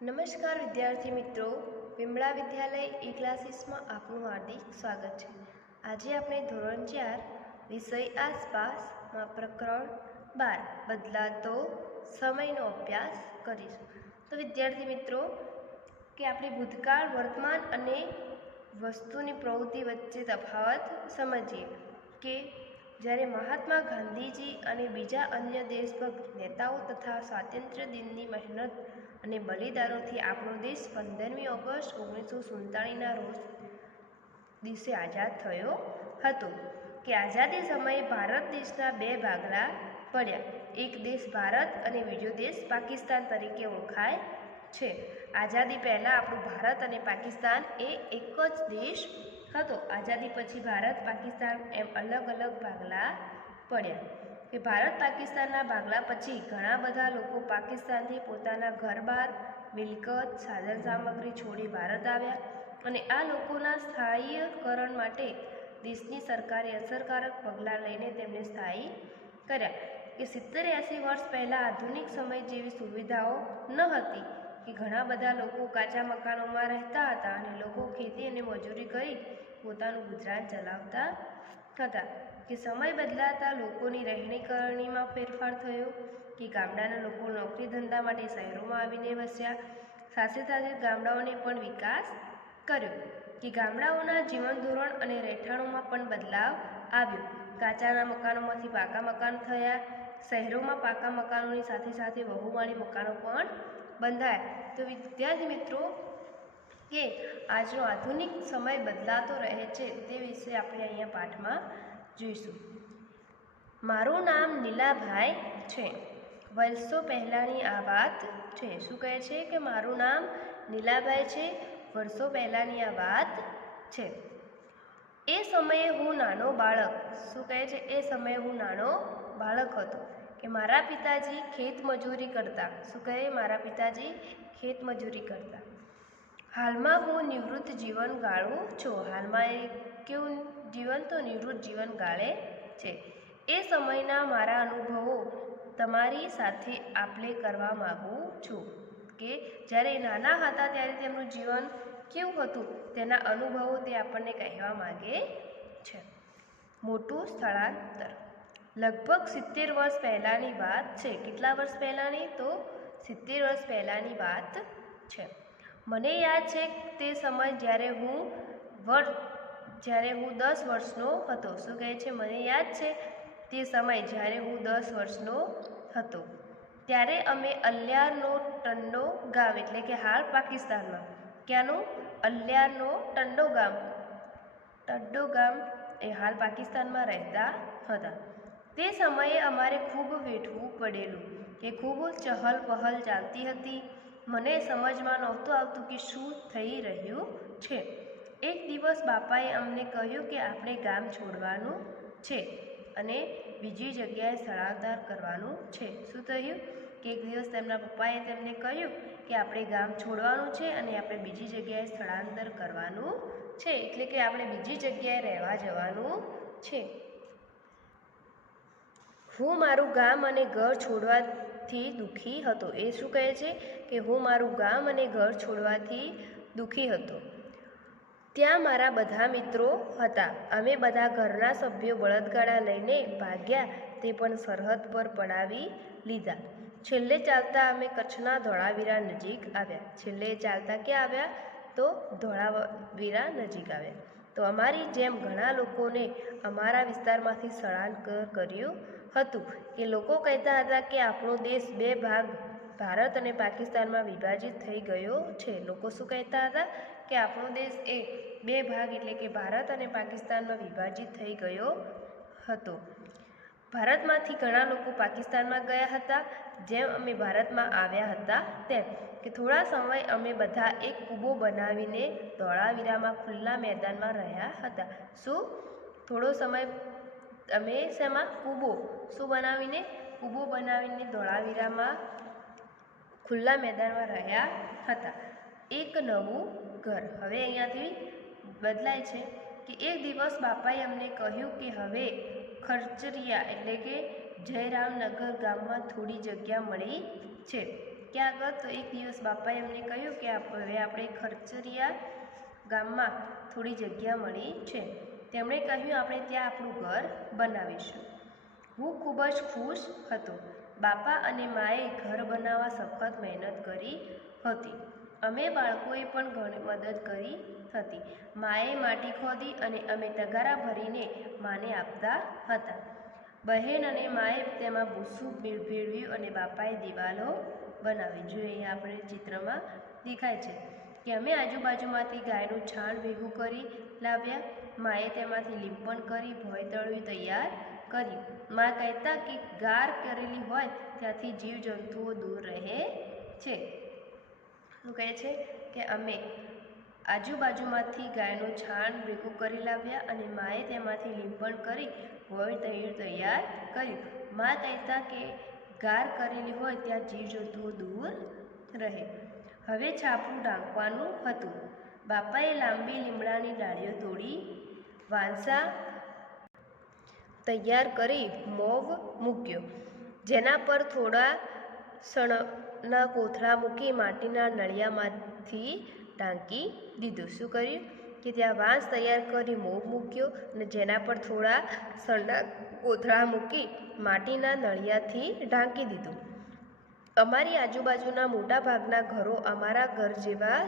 નમસ્કાર વિદ્યાર્થી મિત્રો, વિમળા વિદ્યાલય ઈ ક્લાસીસમાં આપનું હાર્દિક સ્વાગત છે। આજે આપણે ધોરણ 4 વિષય આસપાસમાં પ્રકરણ 12 બદલાતો સમયનો અભ્યાસ કરીશું। તો વિદ્યાર્થી મિત્રો કે આપણે ભૂતકાળ, વર્તમાન અને વસ્તુની પ્રવૃત્તિ વચ્ચે તફાવત સમજીએ કે જ્યારે મહાત્મા ગાંધીજી અને બીજા અન્ય દેશભક્ત નેતાઓ તથા સ્વાતંત્ર્ય દિનની મહેનત અને બલિદાનોથી આપણો દેશ 15મી ઓગસ્ટ 1947ના રોજ દિવસે આઝાદ થયો હતો કે આઝાદી સમયે ભારત દેશના બે ભાગલા પડ્યા, એક દેશ ભારત અને બીજો દેશ પાકિસ્તાન તરીકે ઓળખાય છે। આઝાદી પહેલાં આપણું ભારત અને પાકિસ્તાન એ એક જ દેશ હતો। આઝાદી પછી ભારત પાકિસ્તાન એમ અલગ અલગ ભાગલા પડ્યા કે ભારત પાકિસ્તાનના ભાગલા પછી ઘણા બધા લોકો પાકિસ્તાનથી પોતાના ઘર-બાર, મિલકત, સાધન સામગ્રી છોડી ભારત આવ્યા અને આ લોકોના સ્થાયીકરણ માટે દેશની સરકારે અસરકારક પગલાં લઈને તેમને સ્થાયી કર્યા કે 70-80 વર્ષ પહેલાં આધુનિક સમય જેવી સુવિધાઓ ન હતી કે ઘણા બધા લોકો કાચા મકાનોમાં રહેતા હતા અને લોકો ખેતી અને મજૂરી કરી પોતાનું ગુજરાન ચલાવતા હતા કે સમય બદલાતા લોકોની રહેણીકરણીમાં ફેરફાર થયો કે ગામડાના લોકો નોકરી ધંધા માટે શહેરોમાં આવીને વસ્યા, સાથે સાથે ગામડાઓને પણ વિકાસ કર્યો કે ગામડાઓના જીવન ધોરણ અને રહેઠાણોમાં પણ બદલાવ આવ્યો। કાચાના મકાનોમાંથી પાકા મકાન થયા, શહેરોમાં પાકા મકાનોની સાથે સાથે બહુમાળી મકાનો પણ બંધાયા। તો વિદ્યાર્થી મિત્રો કે આજનો આધુનિક સમય બદલાતો રહે છે તે વિશે આપણે અહીંયા પાઠમાં જોઈશું। મારું નામ નીલાભાઈ છે, વર્ષો પહેલાંની આ વાત છે। શું કહે છે કે મારું નામ નીલાભાઈ છે, વર્ષો પહેલાંની આ વાત છે। એ સમયે હું નાનો બાળક, શું કહે છે, એ સમયે હું નાનો બાળક હતો કે મારા પિતાજી ખેતમજૂરી કરતા, શું કહે, મારા પિતાજી ખેતમજૂરી કરતા। હાલમાં હું નિવૃત્ત જીવન ગાળું છું, હાલમાં એ કેવું જીવન, તો નિવૃત્ત જીવન ગાળે છે। એ સમયના મારા અનુભવો તમારી સાથે આપ-લે કરવા માગું છું કે જ્યારે નાના હતા ત્યારે તેમનું જીવન કેવું હતું તેના અનુભવો તે આપણને કહેવા માગે છે। મોટું સ્થળાંતર લગભગ 70 વર્ષ પહેલાંની વાત છે। કેટલા વર્ષ પહેલાંની? તો 70 વર્ષ પહેલાંની વાત છે। મને યાદ છે તે સમય જ્યારે હું 10 વર્ષનો હતો। શું કહે છે? મને યાદ છે તે સમય જ્યારે હું 10 વર્ષનો હતો ત્યારે અમે અલ્યારનો ટંડો ગામ, એટલે કે હાલ પાકિસ્તાનમાં, ક્યાંનું? અલ્યારનો ટંડો ગામ એ હાલ પાકિસ્તાનમાં રહેતા હતા। તે સમયે અમારે ખૂબ વેઠવું પડેલું કે ખૂબ ચહલ પહલ ચાલતી હતી। મને સમજમાં નહોતું આવતું કે શું થઈ રહ્યું છે। એક દિવસ બાપાએ અમને કહ્યું કે આપણે ગામ છોડવાનું છે અને બીજી જગ્યાએ સ્થળાંતર કરવાનું છે। શું થયું કે એક દિવસ તેમના પપ્પાએ તેમને કહ્યું કે આપણે ગામ છોડવાનું છે અને આપણે બીજી જગ્યાએ સ્થળાંતર કરવાનું છે, એટલે કે આપણે બીજી જગ્યાએ રહેવા જવાનું છે। હું મારું ગામ અને ઘર છોડવાથી દુઃખી હતો। એ શું કહે છે કે હું મારું ગામ અને ઘર છોડવાથી દુઃખી હતો। ત્યાં મારા બધા મિત્રો હતા। અમે બધા ઘરના સભ્યો બળદગાડા લઈને ભાગ્યા, તે પણ સરહદ પર પડાવી લીધા। છેલ્લે ચાલતા અમે કચ્છના ધોળાવીરા નજીક આવ્યા। છેલ્લે ચાલતા ક્યાં આવ્યા? તો ધોળાવીરા નજીક આવ્યા। તો અમારી જેમ ઘણા લોકોને અમારા વિસ્તારમાંથી સ્થળાંતર કર્યું હતું કે લોકો કહેતા હતા કે આપણો દેશ બે ભાગ ભારત અને પાકિસ્તાનમાં વિભાજિત થઈ ગયો છે। લોકો શું કહેતા હતા કે આપણો દેશ એ બે ભાગ, એટલે કે ભારત અને પાકિસ્તાનમાં વિભાજિત થઈ ગયો હતો। ભારતમાંથી ઘણા લોકો પાકિસ્તાનમાં ગયા હતા, જેમ અમે ભારતમાં આવ્યા હતા તેમ કે થોડા સમય અમે બધા એક કૂબો બનાવીને ધોળાવીરામાં ખુલ્લા મેદાનમાં રહ્યા હતા। શું? થોડો સમય અમે શેમાં? કૂબો, શું બનાવીને? કૂબો બનાવીને ધોળાવીરામાં ખુલ્લા મેદાનમાં રહ્યા હતા। એક નવું ઘર, હવે અહીંયાથી બદલાય છે કે એક દિવસ બાપાએ અમને કહ્યું કે હવે ખરચરિયા, એટલે કે જયરામનગર ગામમાં થોડી જગ્યા મળી છે ક્યાં આગળ? તો એક દિવસ બાપાએ એમને કહ્યું કે હવે આપણે ખરચરિયા ગામમાં થોડી જગ્યા મળી છે. તેમણે કહ્યું આપણે ત્યાં આપણું ઘર બનાવીશું. હું ખૂબ જ ખુશ હતો. બાપા અને માએ ઘર બનાવવા સખત મહેનત કરી હતી. અમે બાળકોએ પણ ઘણી મદદ કરી હતી. માએ માટી ખોદી અને અમે તગારા ભરીને માને આપતા હતા. બહેન અને માએ તેમાં ભૂસું ભેળવ્યું અને બાપાએ દિવાલો બનાવી. જો અહીંયા આપણે ચિત્રમાં દેખાય છે કે અમે આજુબાજુમાંથી ગાયનું છાણ ભેગું કરી લાવ્યા. માએ તેમાંથી લીંપણ કરી ભોંય તળવી તૈયાર કરી. મા કહેતા કે ગાર કરેલી હોય ત્યાંથી જીવજંતુઓ દૂર રહે છે. શું કહે છે કે અમે આજુબાજુમાંથી ગાયનું છાણ ભેગું કરી લાવ્યા અને માએ તેમાંથી લીંપણ કરી ભોંય તૈયાર કર્યું. મા કહેતા કે ગાર કરેલી હોય ત્યાં જીવજંતુઓ દૂર રહે. હવે છાપરું ઢાંકવાનું હતું. બાપાએ લાંબી લીમડાની ડાળીઓ તોડી વાંસા તૈયાર કરી મોવ મૂક્યો, જેના પર થોડા સણના કોથળા મૂકી માટીના નળિયામાંથી ઢાંકી દીધું. શું કર્યું કે ત્યાં વાંસ તૈયાર કરી મોવ મૂક્યો અને જેના પર થોડા સણના કોથળા મૂકી માટીના નળિયાથી ઢાંકી દીધું. અમારી આજુબાજુના મોટા ભાગના ઘરો અમારા ઘર જેવા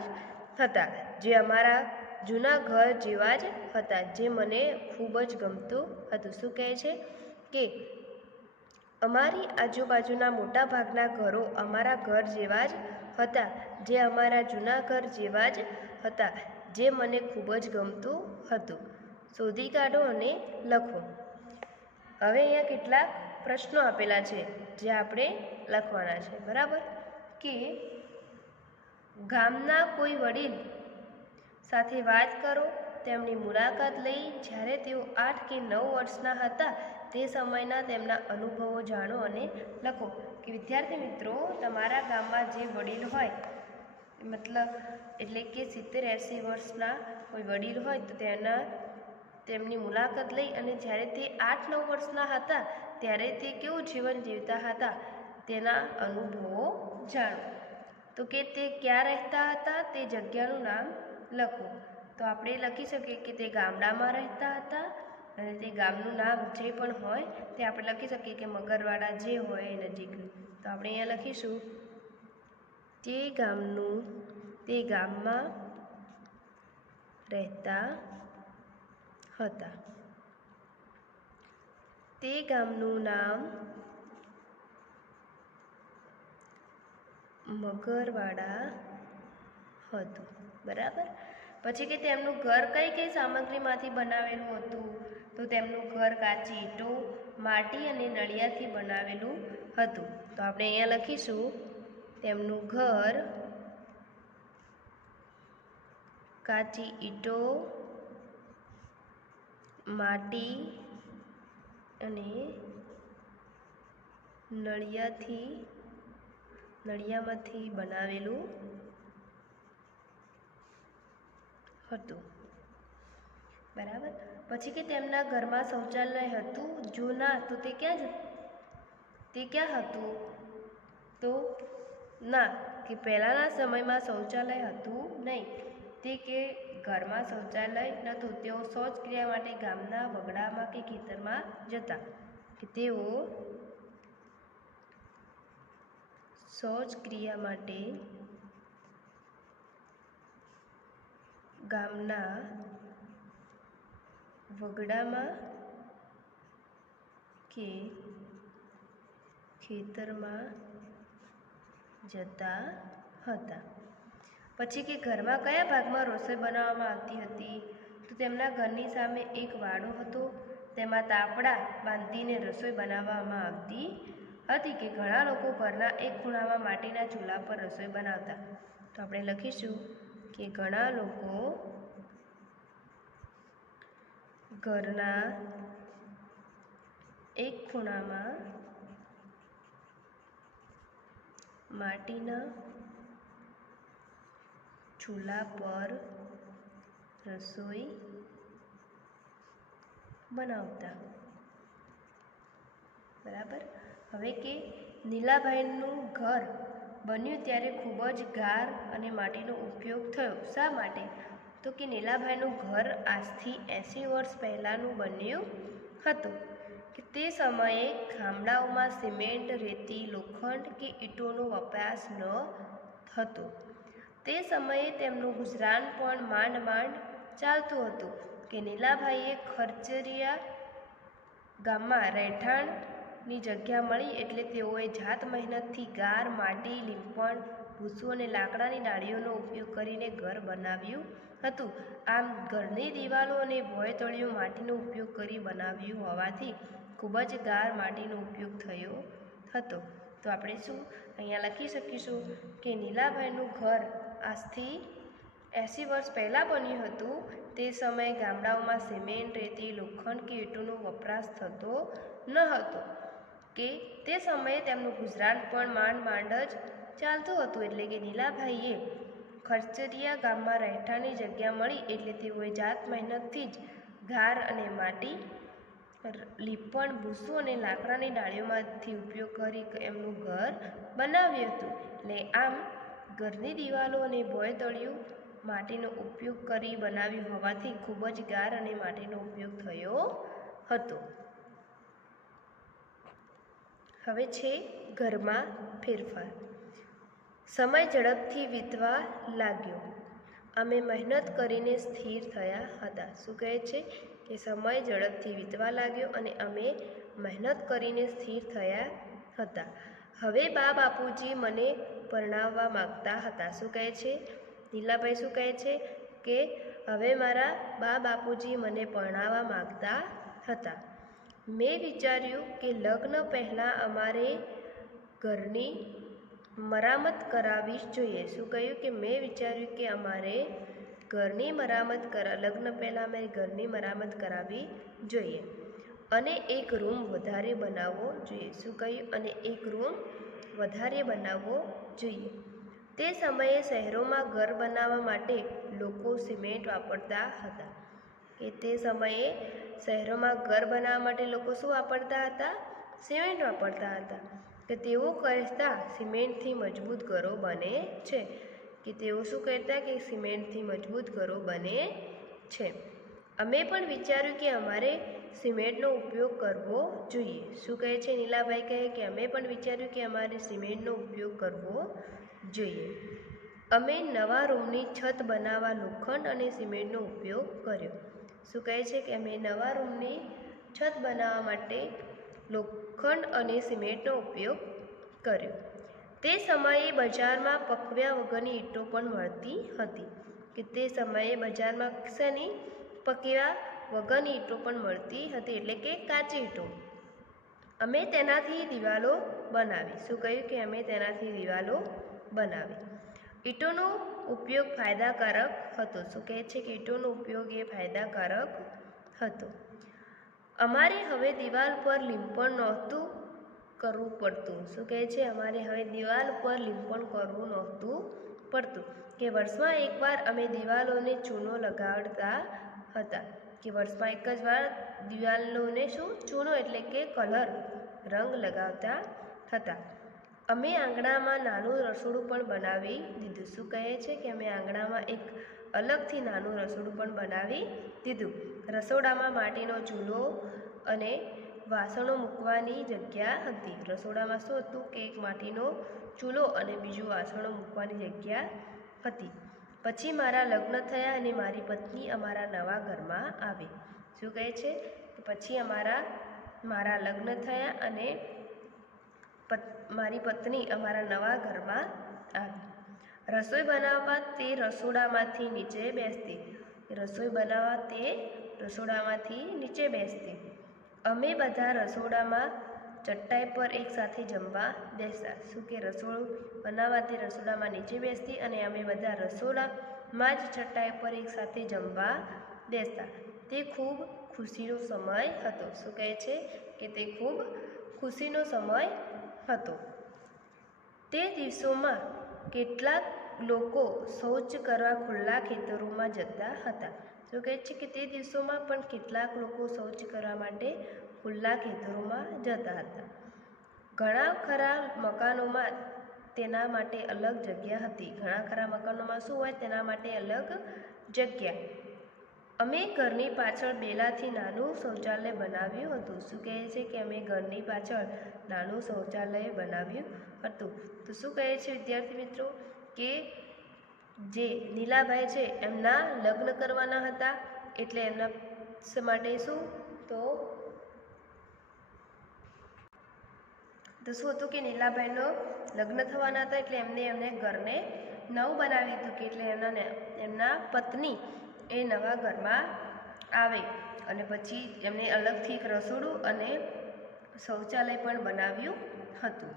હતા, જે અમારા જૂના ઘર જેવા જ હતા, જે મને ખૂબ જ ગમતું હતું. શું કહે છે કે અમારી આજુબાજુના મોટા ભાગના ઘરો અમારા ઘર જેવા જ હતા, જે અમારા જૂના ઘર જેવા જ હતા, જે મને ખૂબ જ ગમતું હતું. શોધી કાઢો અને લખો. હવે અહીંયા કેટલાક પ્રશ્નો આપેલા છે જે આપણે લખવાના છે. બરાબર? કે ગામના કોઈ વડીલ સાથે વાત કરો, તેમની મુલાકાત લઈ. જ્યારે તેઓ 8 કે 9 વર્ષના હતા તે સમયના તેમના અનુભવો જાણો અને લખો. કે વિદ્યાર્થી મિત્રો, તમારા ગામમાં જે વડીલ હોય, મતલબ એટલે કે 70-80 વર્ષના કોઈ વડીલ હોય તો તેમની મુલાકાત લઈ અને જ્યારે તે 8-9 વર્ષના હતા ત્યારે તે કેવું જીવન જીવતા હતા તેના અનુભવો જાણો. તો કે તે ક્યાં રહેતા હતા તે જગ્યાનું નામ લખો. તો આપણે લખી શકીએ કે તે ગામડામાં રહેતા હતા અને તે ગામનું નામ જે પણ હોય તે આપણે લખી શકીએ કે મગરવાડા જે હોય એ નજીકનું. તો આપણે અહીંયા લખીશું તે ગામમાં રહેતા હતા. તે ગામનું નામ મગરવાડા હતું. બરાબર? પછી કે તેમનું ઘર કઈ કઈ સામગ્રીમાંથી બનાવેલું હતું? તો તેમનું ઘર કાચી ઈંટો, માટી અને નળિયાથી બનાવેલું હતું. તો આપણે અહીંયા લખીશું તેમનું ઘર કાચી ઈંટો, માટી અને નળિયામાંથી બનાવેલું હતું. બરાબર? પછી કે તેમના ઘરમાં શૌચાલય હતું? જો ના તો તે ક્યાં હતું? તો ના, કે પહેલાંના સમયમાં શૌચાલય હતું નહીં. તે કે ઘરમાં શૌચાલય નહોતું. તેઓ શૌચક્રિયા માટે ગામના વગડામાં કે ખેતરમાં જતા. કે તેઓ શૌચક્રિયા માટે ગામના વગડામાં કે ખેતરમાં જતા હતા. પછી કે ઘરમાં કયા ભાગમાં રસોઈ બનાવવામાં આવતી હતી? તો તેમના ઘરની સામે એક વાડો હતો, તેમાં તાપડા બાંધીને રસોઈ બનાવવામાં આવતી હતી. કે ઘણા લોકો ઘરના એક ખૂણામાં માટીના ચૂલા પર રસોઈ બનાવતા. તો આપણે લખીશું કે ઘણા લોકો ઘરના એક ખૂણામાં માટીના ચૂલા પર રસોઈ બનાવતા. બરાબર? હવે કે નીલાભાઈનું ઘર બન્યું ત્યારે ખૂબ જ ગાર અને માટીનો ઉપયોગ થયો. શા માટે? તો કે નીલાભાઈનું ઘર આજથી 80 વર્ષ પહેલાંનું બન્યું હતું કે તે સમયે ગામડાઓમાં સિમેન્ટ, રેતી, લોખંડ કે ઈંટોનો વપરાશ ન હતો. તે સમયે તેમનું ગુજરાન પણ માંડ માંડ ચાલતું હતું કે નીલાભાઈએ ખરચરિયા ગામમાં રહેઠાણની જગ્યા મળી એટલે તેઓએ જાત મહેનતથી ગાર, માટી, લીંપણ, ભૂસું અને લાકડાની ડાળીઓનો ઉપયોગ કરીને ઘર બનાવ્યું હતું. આમ ઘરની દિવાલો અને ભોંયતળિયું માટીનો ઉપયોગ કરી બનાવ્યું હોવાથી ખૂબ જ ગાર માટીનો ઉપયોગ થયો હતો. તો આપણે શું અહીંયા લખી શકીશું કે નીલાભાઈનું ઘર આજથી 80 વર્ષ પહેલાં બન્યું હતું. તે સમયે ગામડાઓમાં સિમેન્ટ, રેતી, લોખંડ કે ઈંટોનો વપરાશ થતો ન હતો કે તે સમયે તેમનું ગુજરાન પણ માંડ માંડ જ ચાલતું હતું. એટલે કે નીલાભાઈએ ખરચરિયા ગામમાં રહેઠાણની જગ્યા મળી એટલે તેઓએ જાત મહેનતથી જ ગાર અને માટી, લીંપણ, ભૂસું અને લાકડાની ડાળીઓમાંથી ઉપયોગ કરી એમનું ઘર બનાવ્યું હતું. એટલે આમ ઘરની દિવાલો અને ભોંયતળિયું માટીનો ઉપયોગ કરી બનાવ્યું હોવાથી ખૂબ જ ગાર અને માટીનો ઉપયોગ થયો હતો. હવે છે ઘરમાં ફેરફાર. સમય ઝડપથી વીતવા લાગ્યો. અમે મહેનત કરીને સ્થિર થયા હતા. શું કહે છે કે સમય ઝડપથી વીતવા લાગ્યો અને અમે મહેનત કરીને સ્થિર થયા હતા. હવે બાપુજી મને પરણાવવા માગતા હતા. શું કહે છે? નીલાભાઈ શું કહે છે કે હવે મારા બાપુજી મને પરણાવવા માગતા હતા. મેં વિચાર્યું કે લગ્ન પહેલાં અમારે ઘરની મરામત કરાવવી જોઈએ. શું કહ્યું કે મેં વિચાર્યું કે અમારે ઘરની લગ્ન પહેલાં અમારે ઘરની મરામત કરાવવી જોઈએ અને એક રૂમ વધારે બનાવવો જોઈએ. શું કહ્યું? અને એક રૂમ વધારે બનાવવો જોઈએ. તે સમયે શહેરોમાં ઘર બનાવવા માટે લોકો સિમેન્ટ વાપરતા હતા કે તે સમયે શહેરોમાં ઘર બનાવવા માટે લોકો શું વાપરતા હતા? સિમેન્ટ વાપરતા હતા કે તેઓ કહેતા સિમેન્ટથી મજબૂત ઘરો બને છે કે તેઓ શું કહેતા કે સિમેન્ટથી મજબૂત ઘરો બને છે. અમે પણ વિચાર્યું કે અમારે સિમેન્ટનો ઉપયોગ કરવો જોઈએ. શું કહે છે? નીલાભાઈ કહે કે અમે પણ વિચાર્યું કે અમારે સિમેન્ટનો ઉપયોગ કરવો જોઈએ. અમે નવા રૂમની છત બનાવવા લોખંડ અને સિમેન્ટનો ઉપયોગ કર્યો. શું કહે છે કે અમે નવા રૂમની છત બનાવવા માટે લોખંડ અને સિમેન્ટનો ઉપયોગ કર્યો. તે સમયે બજારમાં પકવ્યા વગરની ઈંટો પણ મળતી હતી કે તે સમયે બજારમાં શેની પકવ્યા વગરની ઈંટો પણ મળતી હતી એટલે કે કાચી ઈંટો. અમે તેનાથી દિવાલો બનાવી. શું કહ્યું કે અમે તેનાથી દિવાલો બનાવી. ઈંટોનો ઉપયોગ ફાયદાકારક હતો. શું કહે છે કે ઈંટોનો ઉપયોગ એ ફાયદાકારક હતો. અમારે હવે દિવાલ પર લીંપણ નહોતું કરવું પડતું. શું કહે છે? અમારે હવે દિવાલ પર લીંપણ કરવું નહોતું પડતું કે વર્ષમાં એકવાર અમે દિવાલોને ચૂનો લગાડતા હતા કે વર્ષમાં એક જ વાર દિવાલોને ચૂનો એટલે કે કલર, રંગ લગાવતા હતા. અમે આંગણામાં નાનું રસોડું પણ બનાવી દીધું. શું કહે છે કે અમે આંગણામાં એક અલગથી નાનું રસોડું પણ બનાવી દીધું. રસોડામાં માટીનો ચૂલો અને વાસણો મૂકવાની જગ્યા હતી. રસોડામાં શું હતું કે એક માટીનો ચૂલો અને બીજું વાસણો મૂકવાની જગ્યા હતી. પછી મારા લગ્ન થયા અને મારી પત્ની અમારા નવા ઘરમાં આવી. શું કહે છે? પછી મારા લગ્ન થયા અને મારી પત્ની અમારા નવા ઘરમાં આવી. રસોઈ બનાવવા તે રસોડામાંથી નીચે બેસતી. અમે બધા રસોડામાં ચટાઈ પર એકસાથે જમવા બેસતા. શું કે રસોડું બનાવવા તે રસોડામાં નીચે બેસતી અને અમે બધા રસોડામાં જ ચટાઈ પર એકસાથે જમવા બેસતા. તે ખૂબ ખુશીનો સમય હતો. શું કહે છે કે તે ખૂબ ખુશીનો સમય હતો. તે દિવસોમાં કેટલાક લોકો શૌચ કરવા ખુલ્લા ખેતરોમાં જતા હતા. શું કહે છે કે તે દિવસોમાં પણ કેટલાક લોકો શૌચ કરવા માટે ખુલ્લા ખેતરોમાં જતા હતા. ઘણા ખરા મકાનોમાં તેના માટે અલગ જગ્યા હતી. ઘણા ખરા મકાનોમાં શું હોય, તેના માટે અલગ જગ્યા. અમે ઘરની પાછળ બેલાથી નાનું શૌચાલય બનાવ્યું હતું. શું કહે છે કે અમે ઘરની પાછળ નાનું શૌચાલય બનાવ્યું હતું. તો શું કહે છે વિદ્યાર્થી મિત્રો કે જે નીલાભાઈ છે એમના લગ્ન કરવાના હતા, એટલે એમના માટે શું તો શું હતું કે નીલાભાઈનો લગ્ન થવાના હતા, એટલે એમને ઘરને નવું બનાવી દીધું કે એટલે એમના પત્ની એ નવા ઘરમાં આવે અને પછી એમને અલગથી એક રસોડું અને શૌચાલય પણ બનાવ્યું હતું.